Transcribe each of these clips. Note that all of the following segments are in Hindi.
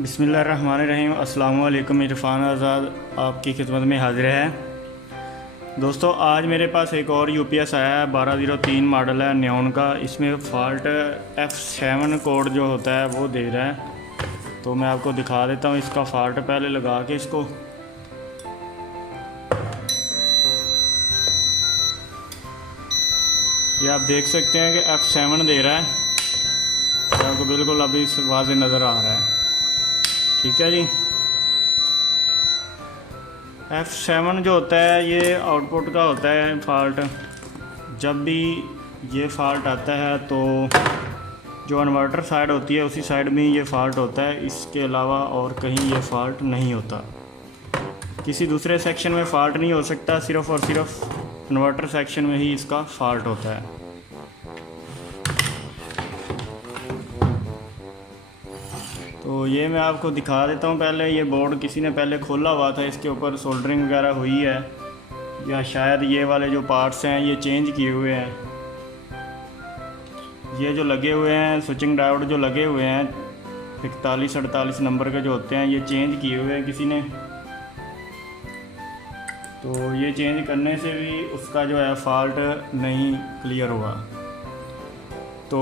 बिस्मिल्लाहिर्रहमानिर्रहीम। अस्सलामु अलैकुम। इरफान आज़ाद आपकी खिदमत में हाजिर है। दोस्तों, आज मेरे पास एक और यूपीएस आया है, 1203 मॉडल है, न्योन का। इसमें फ़ॉल्ट F7 कोड जो होता है वो दे रहा है, तो मैं आपको दिखा देता हूँ इसका फ़ॉल्ट। पहले लगा के इसको ये आप देख सकते हैं कि F7 दे रहा है, तो आपको बिल्कुल अभी वाज़ेह नज़र आ रहा है। ठीक है जी। F7 जो होता है ये आउटपुट का होता है फ़ॉल्ट। जब भी ये फ़ॉल्ट आता है तो जो इन्वर्टर साइड होती है उसी साइड में ये फ़ॉल्ट होता है, इसके अलावा और कहीं ये फ़ॉल्ट नहीं होता। किसी दूसरे सेक्शन में फ़ॉल्ट नहीं हो सकता, सिर्फ़ और सिर्फ इन्वर्टर सेक्शन में ही इसका फ़ॉल्ट होता है। तो ये मैं आपको दिखा देता हूँ। पहले ये बोर्ड किसी ने पहले खोला हुआ था, इसके ऊपर सोल्डरिंग वगैरह हुई है, या शायद ये वाले जो पार्ट्स हैं ये चेंज किए हुए हैं। ये जो लगे हुए हैं स्विचिंग डायोड जो लगे हुए हैं 41-48 नंबर के जो होते हैं, ये चेंज किए हुए हैं किसी ने। तो ये चेंज करने से भी उसका जो है फ़ॉल्ट नहीं क्लियर हुआ। तो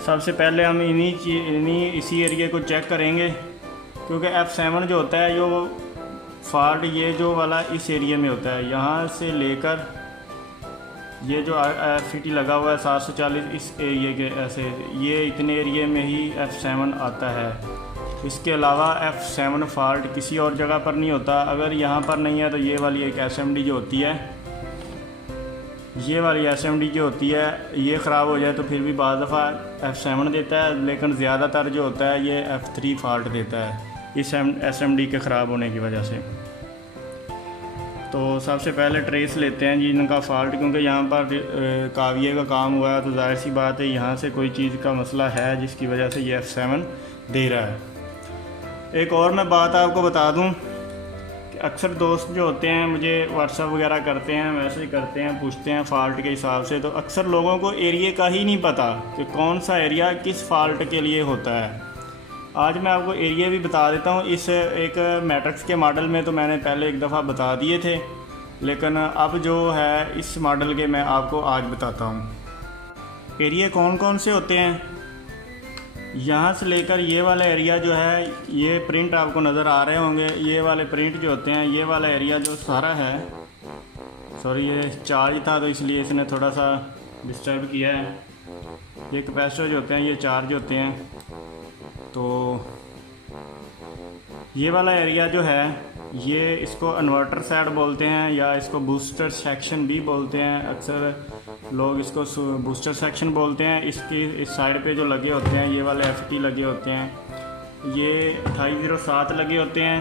सबसे पहले हम इसी एरिया को चेक करेंगे, क्योंकि F7 जो होता है जो फ़ॉल्ट ये जो वाला इस एरिया में होता है, यहाँ से लेकर ये जो FET लगा हुआ है 740 इस एरिया के ऐसे ये इतने एरिया में ही F7 आता है। इसके अलावा F7 फ़ॉल्ट किसी और जगह पर नहीं होता। अगर यहाँ पर नहीं है तो ये वाली एक SMD जो होती है, ये वाली SMD जो होती है ये ख़राब हो जाए तो फिर भी बाज़ दफ़ा F7 देता है, लेकिन ज़्यादातर जो होता है ये F3 फ़ॉल्ट देता है इस SMD के ख़राब होने की वजह से। तो सबसे पहले ट्रेस लेते हैं जी इनका फ़ॉल्ट, क्योंकि यहाँ पर काविये का काम हुआ है, तो ज़ाहिर सी बात है यहाँ से कोई चीज़ का मसला है जिसकी वजह से ये F7 दे रहा है। एक और मैं बात आपको बता दूँ, अक्सर दोस्त जो होते हैं मुझे व्हाट्सअप वगैरह करते हैं, मैसेज करते हैं, पूछते हैं फ़ॉल्ट के हिसाब से। तो अक्सर लोगों को एरिया का ही नहीं पता कि कौन सा एरिया किस फ़ॉल्ट के लिए होता है। आज मैं आपको एरिया भी बता देता हूँ। इस एक मैट्रिक्स के मॉडल में तो मैंने पहले एक दफ़ा बता दिए थे, लेकिन अब जो है इस मॉडल के मैं आपको आज बताता हूँ एरिया कौन कौन से होते हैं। यहाँ से लेकर ये वाला एरिया जो है, ये प्रिंट आपको नज़र आ रहे होंगे, ये वाले प्रिंट जो होते हैं, ये वाला एरिया जो सारा है, सॉरी ये चार्ज था तो इसलिए इसने थोड़ा सा डिस्टर्ब किया है। ये कैपेसिटर जो होते हैं ये चार्ज होते हैं। तो ये वाला एरिया जो है ये इसको इन्वर्टर साइड बोलते हैं, या इसको बूस्टर सेक्शन भी बोलते हैं। अक्सर लोग इसको बूस्टर सेक्शन बोलते हैं। इसकी इस साइड पे जो लगे होते हैं ये वाले FET लगे होते हैं, ये 2807 लगे होते हैं,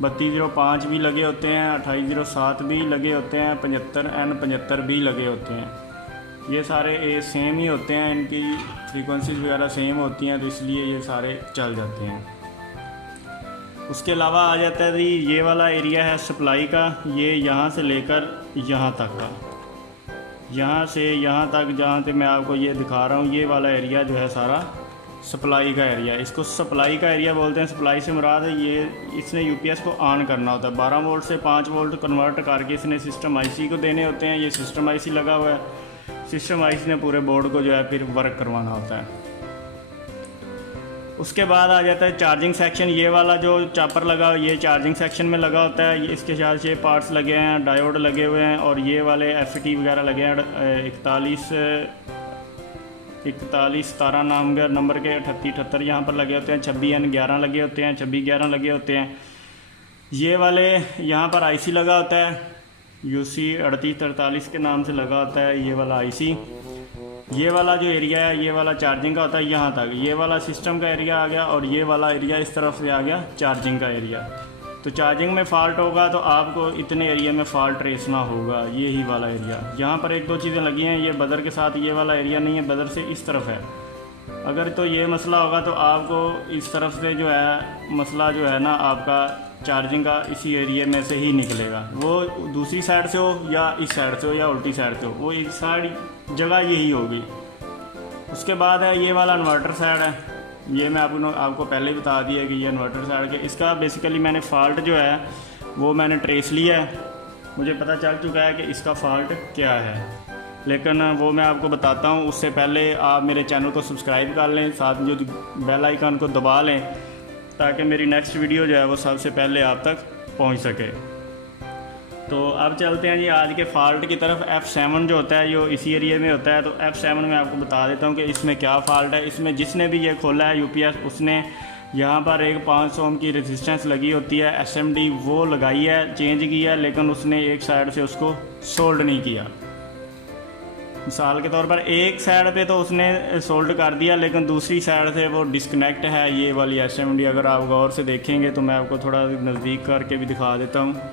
3205 भी लगे होते हैं, 2807 भी लगे होते हैं, 75N75 भी लगे होते हैं। ये सारे सेम ही होते हैं, इनकी फ्रीक्वेंसीज वगैरह सेम होती हैं, तो इसलिए ये सारे चल जाते हैं। उसके अलावा आ जाता है जी ये वाला एरिया है सप्लाई का। ये यहाँ से लेकर यहाँ तक का, यहाँ से यहाँ तक जहाँ से मैं आपको ये दिखा रहा हूँ, ये वाला एरिया जो है सारा सप्लाई का एरिया। इसको सप्लाई का एरिया बोलते हैं। सप्लाई से मुराद है ये इसने UPS को ऑन करना होता है, 12 वोल्ट से 5 वोल्ट कन्वर्ट करके इसने सिस्टम IC को देने होते हैं। ये सिस्टम IC लगा हुआ है, सिस्टम IC ने पूरे बोर्ड को जो है फिर वर्क करवाना होता है। उसके बाद आ जाता है चार्जिंग सेक्शन। ये वाला जो चापर लगा ये चार्जिंग सेक्शन में लगा होता है। इसके साथ ये पार्ट्स लगे हैं, डायोड लगे हुए हैं, और ये वाले FET वगैरह लगे हैं 41-17 नंबर के 38-78 यहाँ पर लगे होते हैं। 26N11 लगे होते हैं, 2611 लगे होते हैं। ये वाले यहाँ पर IC लगा होता है, UC 3843 के नाम से लगा होता है ये वाला IC। ये वाला जो एरिया है ये वाला चार्जिंग का होता है यहाँ तक। ये वाला सिस्टम का एरिया आ गया, और ये वाला एरिया इस तरफ से आ गया चार्जिंग का एरिया। तो चार्जिंग में फ़ॉल्ट होगा तो आपको इतने एरिया में फ़ॉल्ट ट्रेसना होगा, ये ही वाला एरिया। यहाँ पर एक दो चीज़ें लगी हैं, ये बदर के साथ ये वाला एरिया नहीं है, बदर से इस तरफ है। अगर तो ये मसला होगा तो आपको इस तरफ से जो है मसला जो है ना आपका चार्जिंग का इसी एरिया में से ही निकलेगा। वो दूसरी साइड से हो या इस साइड से हो या उल्टी साइड से हो, वो एक साइड जगह यही होगी। उसके बाद है ये वाला इन्वर्टर साइड है। ये मैं आपको पहले ही बता दिया कि ये इन्वर्टर साइड के इसका बेसिकली मैंने फ़ॉल्ट जो है वो मैंने ट्रेस लिया है, मुझे पता चल चुका है कि इसका फ़ॉल्ट क्या है, लेकिन वो मैं आपको बताता हूँ। उससे पहले आप मेरे चैनल को सब्सक्राइब कर लें, साथ में जो बेल आइकन को दबा लें ताकि मेरी नेक्स्ट वीडियो जो है वो सबसे पहले आप तक पहुँच सके। तो अब चलते हैं जी आज के फ़ॉल्ट की तरफ। F7 जो होता है जो इसी एरिया में होता है, तो F7 में आपको बता देता हूँ कि इसमें क्या फ़ॉल्ट है। इसमें जिसने भी ये खोला है UPS, उसने यहाँ पर एक 500 ओम की रेजिस्टेंस लगी होती है SMD, वो लगाई है, चेंज किया है, लेकिन उसने एक साइड से उसको सोल्ड नहीं किया। मिसाल के तौर पर एक साइड पे तो उसने सोल्ड कर दिया, लेकिन दूसरी साइड से वो डिस्कनेक्ट है ये वाली SMD। अगर आप गौर से देखेंगे तो मैं आपको थोड़ा नज़दीक करके भी दिखा देता हूँ।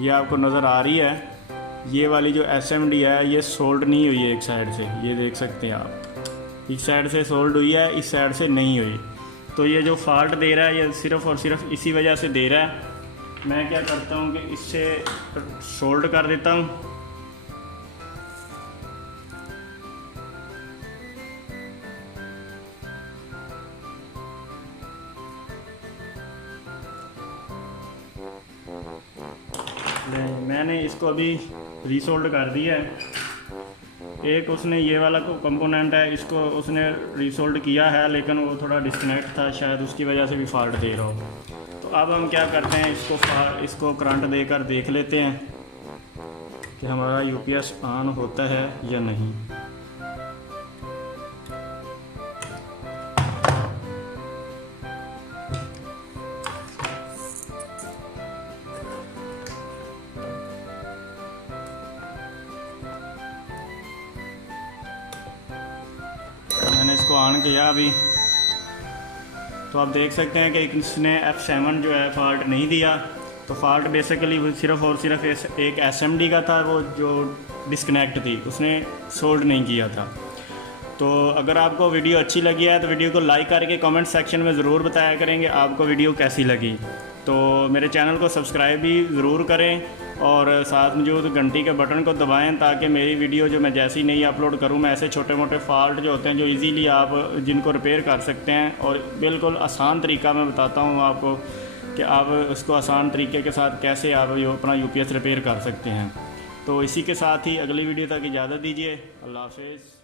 ये आपको नज़र आ रही है, ये वाली जो SMD है ये सोल्ड नहीं हुई है एक साइड से, ये देख सकते हैं आप। इस साइड से सोल्ड हुई है, इस साइड से नहीं हुई। तो ये जो फॉल्ट दे रहा है ये सिर्फ़ और सिर्फ इसी वजह से दे रहा है। मैं क्या करता हूँ कि इससे सोल्ड कर देता हूँ। मैंने इसको अभी रीसोल्ड कर दिया है। एक उसने ये वाला कंपोनेंट है, इसको उसने रीसोल्ड किया है, लेकिन वो थोड़ा डिस्कनेक्ट था, शायद उसकी वजह से भी फॉल्ट दे रहा हो। तो अब हम क्या करते हैं, इसको करंट देकर देख लेते हैं कि हमारा UPS ऑन होता है या नहीं। मैंने इसको ऑन किया अभी, तो आप देख सकते हैं कि इसने F7 जो है फॉल्ट नहीं दिया। तो फॉल्ट बेसिकली सिर्फ़ और सिर्फ एक SMD का था, वो जो डिस्कनेक्ट थी, उसने सोल्ड नहीं किया था। तो अगर आपको वीडियो अच्छी लगी है तो वीडियो को लाइक करके कमेंट सेक्शन में ज़रूर बताया करेंगे आपको वीडियो कैसी लगी। तो मेरे चैनल को सब्सक्राइब भी ज़रूर करें और साथ में जो घंटी के बटन को दबाएं ताकि मेरी वीडियो जो मैं जैसी नहीं अपलोड करूं, मैं ऐसे छोटे मोटे फॉल्ट जो होते हैं जो इजीली आप जिनको रिपेयर कर सकते हैं और बिल्कुल आसान तरीका मैं बताता हूं आपको कि आप उसको आसान तरीके के साथ कैसे आप अपना UPS रिपेयर कर सकते हैं। तो इसी के साथ ही अगली वीडियो तक इजाज़त दीजिए। अल्लाह हाफ़िज़।